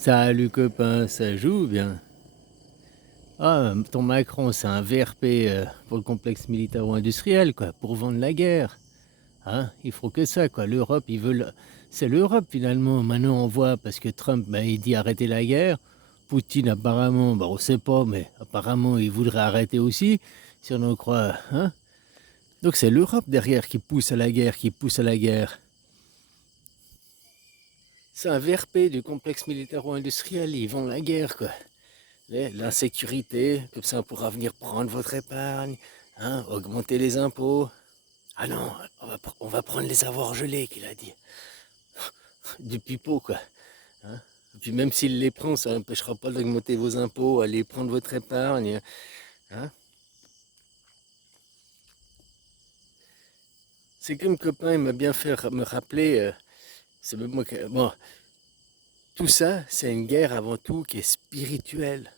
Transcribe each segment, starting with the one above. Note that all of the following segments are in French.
Salut copain, ça joue bien. Ah, ton Macron, c'est un VRP pour le complexe militaro-industriel, quoi, pour vendre la guerre. Hein, il faut que ça, quoi. L'Europe, ils veulent. C'est l'Europe finalement. Maintenant, on voit parce que Trump, ben, il dit arrêter la guerre. Poutine, apparemment, ben, on sait pas, mais apparemment, il voudrait arrêter aussi, si on en croit. Hein. Donc c'est l'Europe derrière qui pousse à la guerre, qui pousse à la guerre. C'est un VRP du complexe militaro-industriel. Ils vendent la guerre, quoi. L'insécurité, comme ça on pourra venir prendre votre épargne, hein, augmenter les impôts. Ah non, on va prendre les avoirs gelés, qu'il a dit. Du pipeau, quoi. Hein. Et puis même s'il les prend, ça n'empêchera pas d'augmenter vos impôts, aller prendre votre épargne. Hein. C'est comme copain, il m'a bien fait me rappeler, c'est même moi bon, tout ça, c'est une guerre avant tout qui est spirituelle.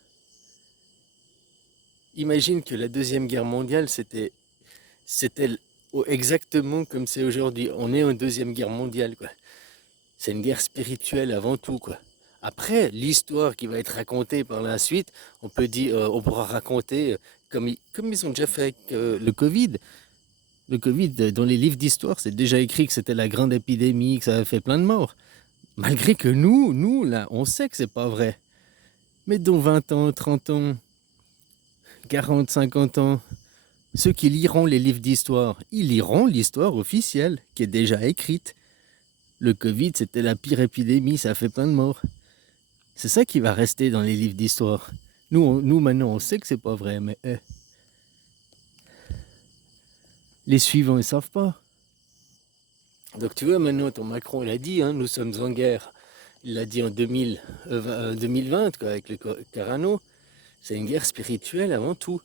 Imagine que la Deuxième Guerre mondiale, c'était exactement comme c'est aujourd'hui. On est en Deuxième Guerre mondiale, quoi. C'est une guerre spirituelle avant tout, quoi. Après, l'histoire qui va être racontée par la suite, on peut dire, on pourra raconter comme ils ont déjà fait avec le Covid. Le Covid, dans les livres d'histoire, c'est déjà écrit que c'était la grande épidémie, que ça avait fait plein de morts. Malgré que nous, là, on sait que c'est pas vrai. Mais dans 20 ans, 30 ans, 40, 50 ans, ceux qui liront les livres d'histoire, ils liront l'histoire officielle qui est déjà écrite. Le Covid, c'était la pire épidémie, ça a fait plein de morts. C'est ça qui va rester dans les livres d'histoire. Nous maintenant, on sait que c'est pas vrai, mais les suivants, ils savent pas. Donc tu vois, maintenant, ton Macron, il a dit, hein, nous sommes en guerre. Il l'a dit en 2020, quoi, avec le Carano. C'est une guerre spirituelle avant tout.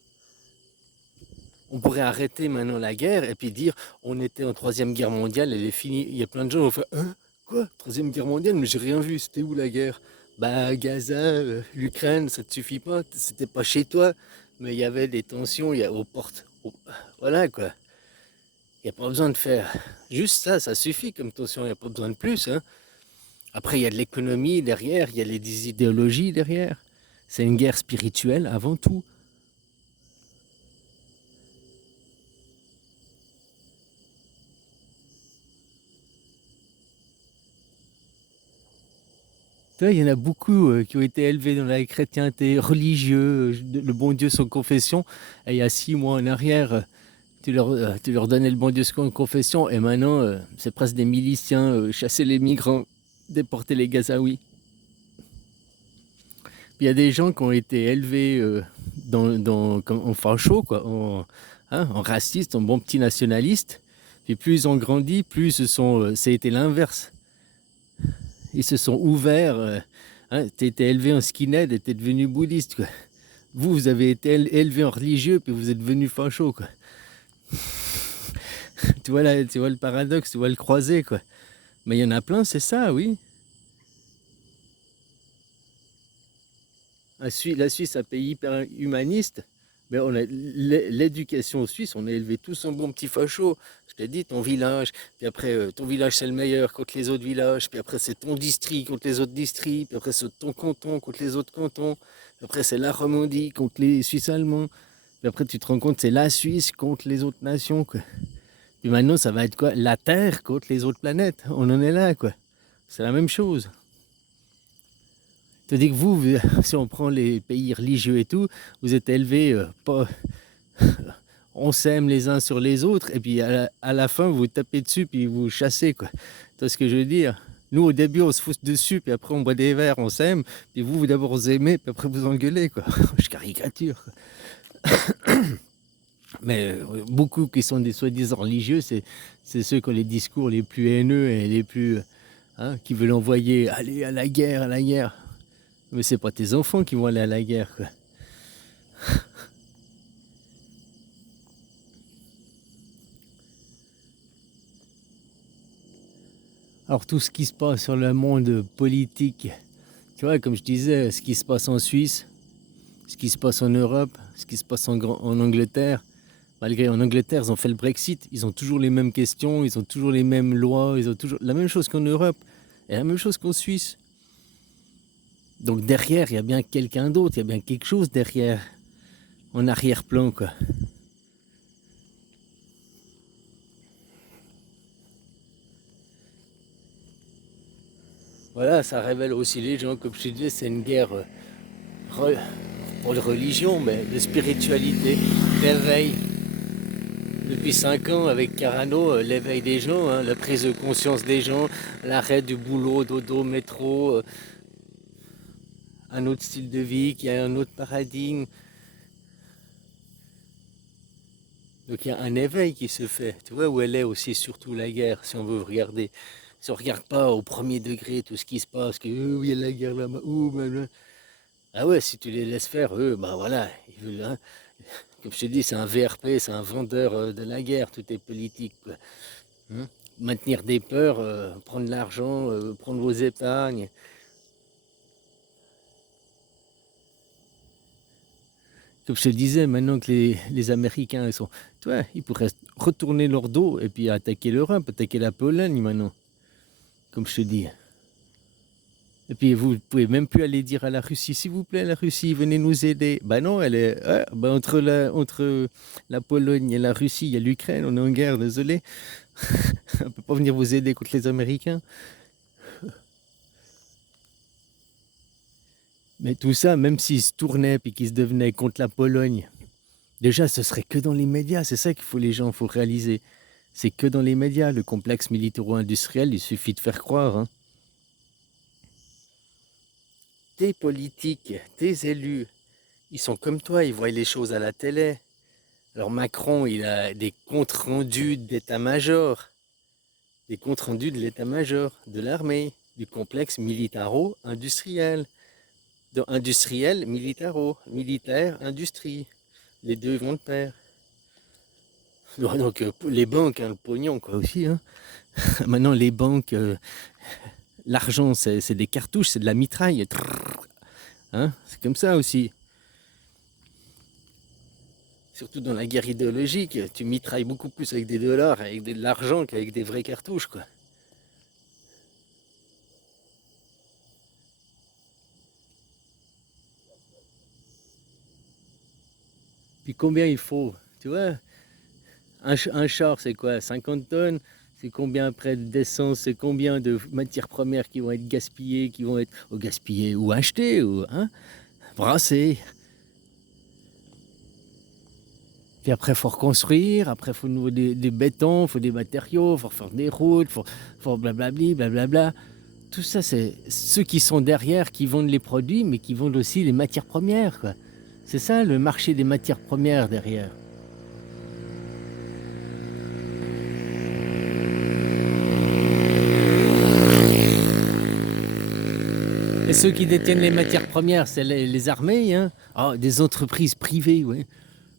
On pourrait arrêter maintenant la guerre et puis dire, on était en Troisième Guerre mondiale, elle est finie. Il y a plein de gens qui vont faire, hein, quoi, Troisième Guerre mondiale, mais j'ai rien vu, c'était où la guerre? Bah, Gaza, l'Ukraine, ça te suffit pas, c'était pas chez toi, mais il y avait des tensions, il y a aux portes. Voilà, quoi. Il n'y a pas besoin de faire juste ça, ça suffit comme tension, il n'y a pas besoin de plus, hein. Après, il y a de l'économie derrière, il y a des idéologies derrière. C'est une guerre spirituelle avant tout. Tu vois, il y en a beaucoup qui ont été élevés dans la chrétienté, religieux, le bon Dieu sans confession. Et il y a 6 mois en arrière, tu leur donnais le bon Dieu sans confession, et maintenant, c'est presque des miliciens, chasser les migrants, déporter les Gazaouis. Puis il y a des gens qui ont été élevés en facho, quoi, en racistes, en bons petits nationalistes. Puis plus ils ont grandi, plus ça a été l'inverse. Ils se sont ouverts. Hein, tu étais élevé en skinhead et tu es devenu bouddhiste, quoi. Vous avez été élevé en religieux, puis vous êtes devenu facho, quoi. Tu vois le paradoxe, tu vois le croisé, quoi. Mais il y en a plein, c'est ça, oui. La Suisse, un pays hyper humaniste, mais l'éducation suisse, on est élevé tous en bons petits fachos. Je t'ai dit, ton village, puis après, ton village c'est le meilleur contre les autres villages, puis après c'est ton district contre les autres districts, puis après c'est ton canton contre les autres cantons, puis après c'est la Romandie contre les Suisses allemands, puis après tu te rends compte c'est la Suisse contre les autres nations, quoi. Puis maintenant ça va être quoi? La Terre contre les autres planètes. On en est là, quoi. C'est la même chose. C'est-à-dire que si on prend les pays religieux et tout, vous êtes élevés pas. On s'aime les uns sur les autres, et puis à la fin, vous tapez dessus, puis vous chassez, quoi. Tu vois ce que je veux dire? Nous, au début, on se fout dessus, puis après, on boit des verres, on s'aime, puis vous d'abord, vous aimez, puis après, vous engueulez, quoi. Je caricature, quoi. Mais beaucoup qui sont des soi-disant religieux, c'est ceux qui ont les discours les plus haineux et les plus. Hein, qui veulent envoyer, aller à la guerre, à la guerre. Mais c'est pas tes enfants qui vont aller à la guerre, quoi. Alors tout ce qui se passe sur le monde politique, tu vois, comme je disais, ce qui se passe en Suisse, ce qui se passe en Europe, ce qui se passe en Angleterre, malgré en Angleterre, ils ont fait le Brexit, ils ont toujours les mêmes questions, ils ont toujours les mêmes lois, ils ont toujours la même chose qu'en Europe et la même chose qu'en Suisse. Donc derrière, il y a bien quelqu'un d'autre, il y a bien quelque chose derrière, en arrière-plan, quoi. Voilà, ça révèle aussi les gens, comme je te disais, c'est une guerre pour la religion, mais de spiritualité, d'éveil. Depuis 5 ans, avec Carano, l'éveil des gens, hein, la prise de conscience des gens, l'arrêt du boulot, dodo, métro, un autre style de vie, qui a un autre paradigme. Donc il y a un éveil qui se fait. Tu vois où elle est aussi, surtout la guerre, si on veut regarder. Si on ne regarde pas au premier degré tout ce qui se passe, que il y a la guerre là-bas, ah ouais, si tu les laisses faire, eux, ben voilà, ils veulent, hein. Comme je te dis, c'est un VRP, c'est un vendeur de la guerre, tout est politique, quoi. Hein. Maintenir des peurs, prendre l'argent, prendre vos épargnes. Comme je te disais, maintenant que les Américains ils sont. Tu vois, ils pourraient retourner leur dos et puis attaquer l'Europe, attaquer la Pologne maintenant, comme je te dis. Et puis vous ne pouvez même plus aller dire à la Russie, s'il vous plaît, la Russie, venez nous aider. Ben non, elle est. Ben entre la Pologne et la Russie, il y a l'Ukraine, on est en guerre, désolé. On ne peut pas venir vous aider contre les Américains. Mais tout ça, même s'ils se tournaient et qu'ils se devenaient contre la Pologne, déjà, ce serait que dans les médias. C'est ça qu'il faut les gens, faut réaliser. C'est que dans les médias. Le complexe militaro-industriel, il suffit de faire croire. Hein. Tes politiques, tes élus, ils sont comme toi, ils voient les choses à la télé. Alors Macron, il a des comptes rendus d'état-major, des comptes rendus de l'état-major, de l'armée, du complexe militaro-industriel. Industriel, militaro, militaire, industrie. Les deux vont de pair. Donc les banques, hein, le pognon quoi aussi. Hein. Maintenant les banques, l'argent c'est des cartouches, c'est de la mitraille. Hein, c'est comme ça aussi. Surtout dans la guerre idéologique, tu mitrailles beaucoup plus avec des dollars, avec de l'argent qu'avec des vraies cartouches quoi. Puis combien il faut, tu vois, un char c'est quoi, 50 tonnes. C'est combien après d'essence, c'est combien de matières premières qui vont être gaspillées, qui vont être gaspillées ou achetées, ou hein, brassées. Puis après, il faut reconstruire, après, il faut des bétons, il faut des matériaux, il faut faire des routes, il faut blablabli, blablabla. Tout ça, c'est ceux qui sont derrière qui vendent les produits, mais qui vendent aussi les matières premières, quoi. C'est ça le marché des matières premières derrière. Et ceux qui détiennent les matières premières, c'est les armées, hein. Ah, des entreprises privées, oui.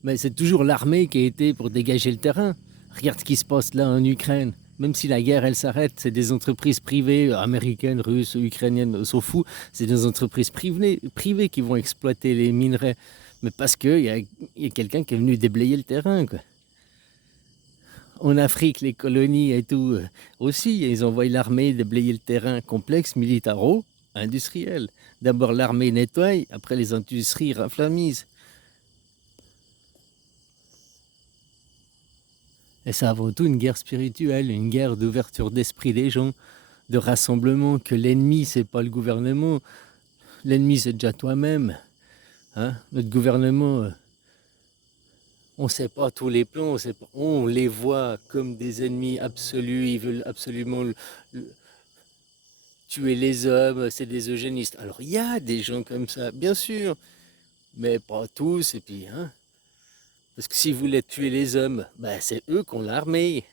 Mais c'est toujours l'armée qui a été pour dégager le terrain. Regarde ce qui se passe là en Ukraine. Même si la guerre, elle s'arrête, c'est des entreprises privées, américaines, russes, ukrainiennes, s'en fout. C'est des entreprises privées qui vont exploiter les minerais. Mais parce qu'il y a quelqu'un qui est venu déblayer le terrain, quoi. En Afrique, les colonies et tout, aussi, ils envoient l'armée déblayer le terrain complexe, militaro-industriel. D'abord l'armée nettoie, après les industries raflamisent. Et c'est avant tout une guerre spirituelle, une guerre d'ouverture d'esprit des gens, de rassemblement, que l'ennemi, c'est pas le gouvernement, l'ennemi, c'est déjà toi-même. Hein. Notre gouvernement, on ne sait pas tous les plans, on les voit comme des ennemis absolus, ils veulent absolument tuer les hommes, c'est des eugénistes. Alors il y a des gens comme ça, bien sûr, mais pas tous, et puis, hein, parce que s'ils voulaient tuer les hommes, ben, c'est eux qui ont l'armée.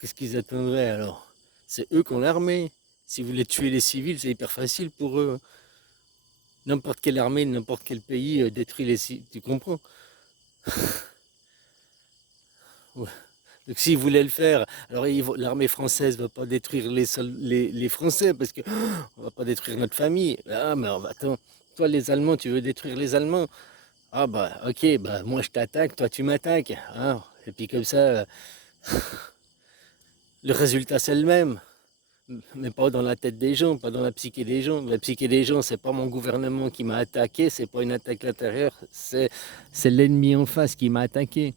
Qu'est-ce qu'ils attendraient alors? C'est eux qui ont l'armée. Si vous voulez tuer les civils, c'est hyper facile pour eux. N'importe quelle armée, n'importe quel pays détruit les civils. Tu comprends? Ouais. Donc s'ils voulaient le faire, alors l'armée française ne va pas détruire les Français parce que on va pas détruire notre famille. Ah mais attends, toi les Allemands, tu veux détruire les Allemands? Ah bah ok, bah moi je t'attaque, toi tu m'attaques. Hein. Et puis comme ça, le résultat c'est le même. mais pas dans la tête des gens, pas dans la psyché des gens. La psyché des gens, c'est pas mon gouvernement qui m'a attaqué, c'est pas une attaque intérieure, c'est l'ennemi en face qui m'a attaqué.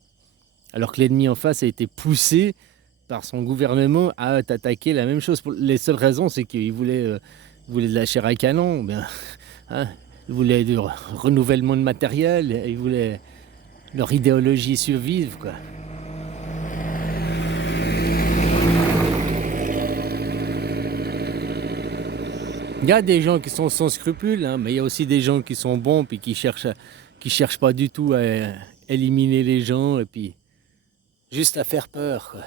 Alors que l'ennemi en face a été poussé par son gouvernement à t'attaquer la même chose. Les seules raisons, c'est qu'il voulait de la chair à canon, bien, hein, il voulait du renouvellement de matériel, il voulait leur idéologie survivre, quoi. Il y a des gens qui sont sans scrupules, hein, mais il y a aussi des gens qui sont bons puis qui cherchent pas du tout à éliminer les gens et puis juste à faire peur, quoi.